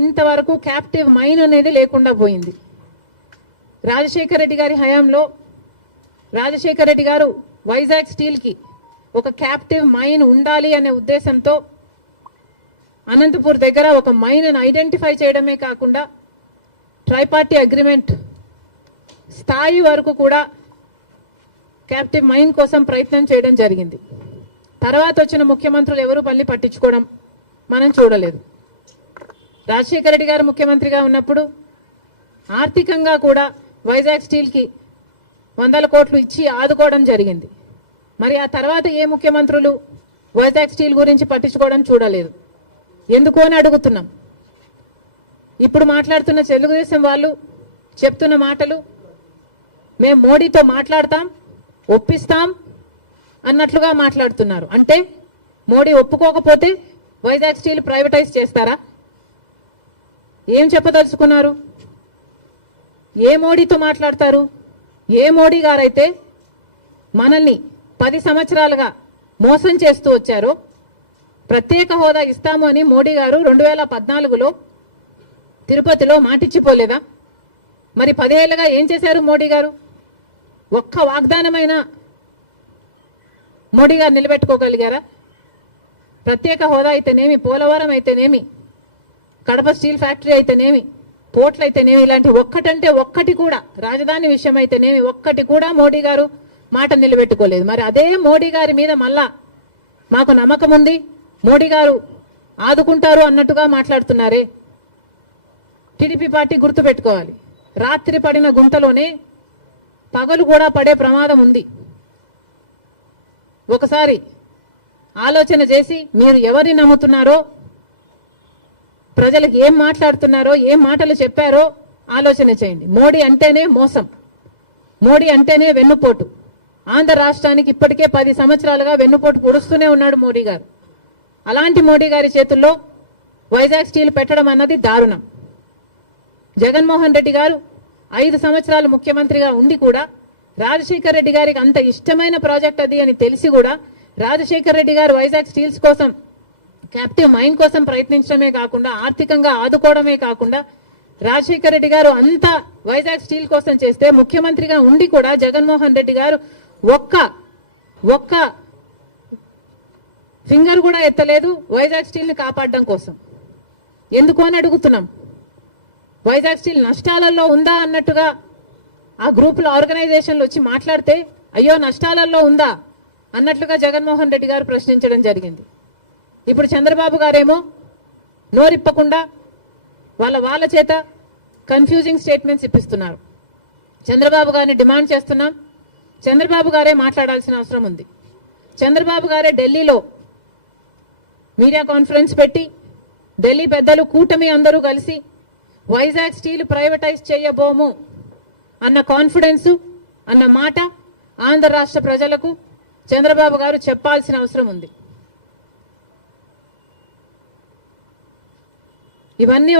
ఇంతవరకు captive mine అనేది లేకుండా పోయింది. రాజశేఖర రెడ్డి గారి హయాంలో రాజశేఖర రెడ్డి గారు వైజాగ్ స్టీల్ కి ఒక క్యాప్టివ్ మైన్ ఉండాలి అనే ఉద్దేశంతో అనంతపూర్ దగ్గర ఒక మైన్ ఐడెంటిఫై చేయడమే కాకుండా ట్రైపార్టీ అగ్రిమెంట్ స్థాయి వరకు కూడా క్యాప్టివ్ మైన్ కోసం ప్రయత్నం చేయడం జరిగింది. తర్వాత వచ్చిన ముఖ్యమంత్రులు ఎవరు పల్లి పట్టించుకోవడం మనం చూడలేదు. రాజశేఖర రెడ్డి గారు ముఖ్యమంత్రిగా ఉన్నప్పుడు ఆర్థికంగా కూడా వైజాగ్ స్టీల్ కి 100 కోట్లు ఇచ్చి ఆదుకోవడం జరిగింది. మరి ఆ తర్వాత ఏ ముఖ్యమంత్రులు వైజాగ్ స్టీల్ గురించి పట్టించుకోవడం చూడలేదు. ఎందుకు అని అడుగుతున్నాం. ఇప్పుడు మాట్లాడుతున్న తెలుగుదేశం వాళ్ళు చెప్తున్న మాటలు మేము మోడీతో మాట్లాడతాం, ఒప్పిస్తాం అన్నట్లుగా మాట్లాడుతున్నారు. అంటే మోడీ ఒప్పుకోకపోతే వైజాగ్ స్టీల్ ప్రైవేటైజ్ చేస్తారా? ఏం చెప్పదలుచుకున్నారు? ఏ మోడీతో మాట్లాడతారు? ఏ మోడీ గారైతే మనల్ని 10 సంవత్సరాలుగా మోసం చేస్తూ వచ్చారో, ప్రత్యేక హోదా ఇస్తాము అని మోడీ గారు 2014లో తిరుపతిలో మాటిచ్చిపోలేదా? మరి 10 ఏళ్లుగా ఏం చేశారు మోడీ గారు? ఒక్క వాగ్దానమైన మోడీ గారు నిలబెట్టుకోగలిగారా? ప్రత్యేక హోదా అయితేనేమి, పోలవరం అయితేనేమి, కడప స్టీల్ ఫ్యాక్టరీ అయితేనేమి, పోర్ట్లు అయితేనేమి, ఇలాంటి ఒక్కటంటే ఒక్కటి కూడా, రాజధాని విషయం అయితేనేమి ఒక్కటి కూడా మోడీ గారు మాట నిలబెట్టుకోలేదు. మరి అదే మోడీ గారి మీద మళ్ళా మాకు నమ్మకం ఉంది, మోడీ గారు ఆదుకుంటారు అన్నట్టుగా మాట్లాడుతున్నారే. టీడీపీ పార్టీ గుర్తుపెట్టుకోవాలి, రాత్రి పడిన గుంటలోనే పగలు కూడా పడే ప్రమాదం ఉంది. ఒకసారి ఆలోచన చేసి మీరు ఎవరిని నమ్ముతున్నారో, ప్రజలకు ఏం మాట్లాడుతున్నారో, ఏం మాటలు చెప్పారో ఆలోచన చేయండి. మోడీ అంటేనే మోసం, మోడీ అంటేనే వెన్నుపోటు. ఆంధ్ర రాష్ట్రానికి ఇప్పటికే 10 సంవత్సరాలుగా వెన్నుపోటు పొడుస్తూనే ఉన్నాడు మోడీ గారు. అలాంటి మోడీ గారి చేతుల్లో వైజాగ్ స్టీల్ పెట్టడం అన్నది దారుణం. జగన్మోహన్ రెడ్డి గారు 5 సంవత్సరాలు ముఖ్యమంత్రిగా ఉండి కూడా రాజశేఖర రెడ్డి గారికి అంత ఇష్టమైన ప్రాజెక్ట్ అది అని తెలిసి కూడా రాజశేఖర రెడ్డి గారు వైజాగ్ స్టీల్స్ కోసం, క్యాప్టివ్ మైన్ కోసం ప్రయత్నించడమే కాకుండా, ఆర్థికంగా ఆదుకోవడమే కాకుండా, రాజశేఖర రెడ్డి గారు అంతా వైజాగ్ స్టీల్ కోసం చేస్తే ముఖ్యమంత్రిగా ఉండి కూడా జగన్మోహన్ రెడ్డి గారు ఒక్క ఫింగర్ కూడా ఎత్తలేదు వైజాగ్ స్టీల్ ని కాపాడడం కోసం. ఎందుకు అని అడుగుతున్నాం. వైజాగ్ స్టీల్ నష్టాలలో ఉందా అన్నట్టుగా ఆ గ్రూపుల ఆర్గనైజేషన్లు వచ్చి మాట్లాడితే, అయ్యో నష్టాలలో ఉందా అన్నట్లుగా జగన్మోహన్ రెడ్డి గారు ప్రశ్నించడం జరిగింది. ఇప్పుడు చంద్రబాబు గారేమో నోరిప్పకుండా వాళ్ళ చేత కన్ఫ్యూజింగ్ స్టేట్మెంట్స్ ఇప్పిస్తున్నారు. చంద్రబాబు గారిని డిమాండ్ చేస్తున్నాం, చంద్రబాబు గారే మాట్లాడాల్సిన అవసరం ఉంది. చంద్రబాబు గారే ఢిల్లీలో మీడియా కాన్ఫరెన్స్ పెట్టి, ఢిల్లీ పెద్దలు కూటమి అందరూ కలిసి వైజాగ్ స్టీల్ ప్రైవేటైజ్ చేయబోము అన్న కాన్ఫిడెన్స్ అన్న మాట ఆంధ్ర రాష్ట్ర ప్రజలకు చంద్రబాబు గారు చెప్పాల్సిన అవసరం ఉంది. ఇవన్నీ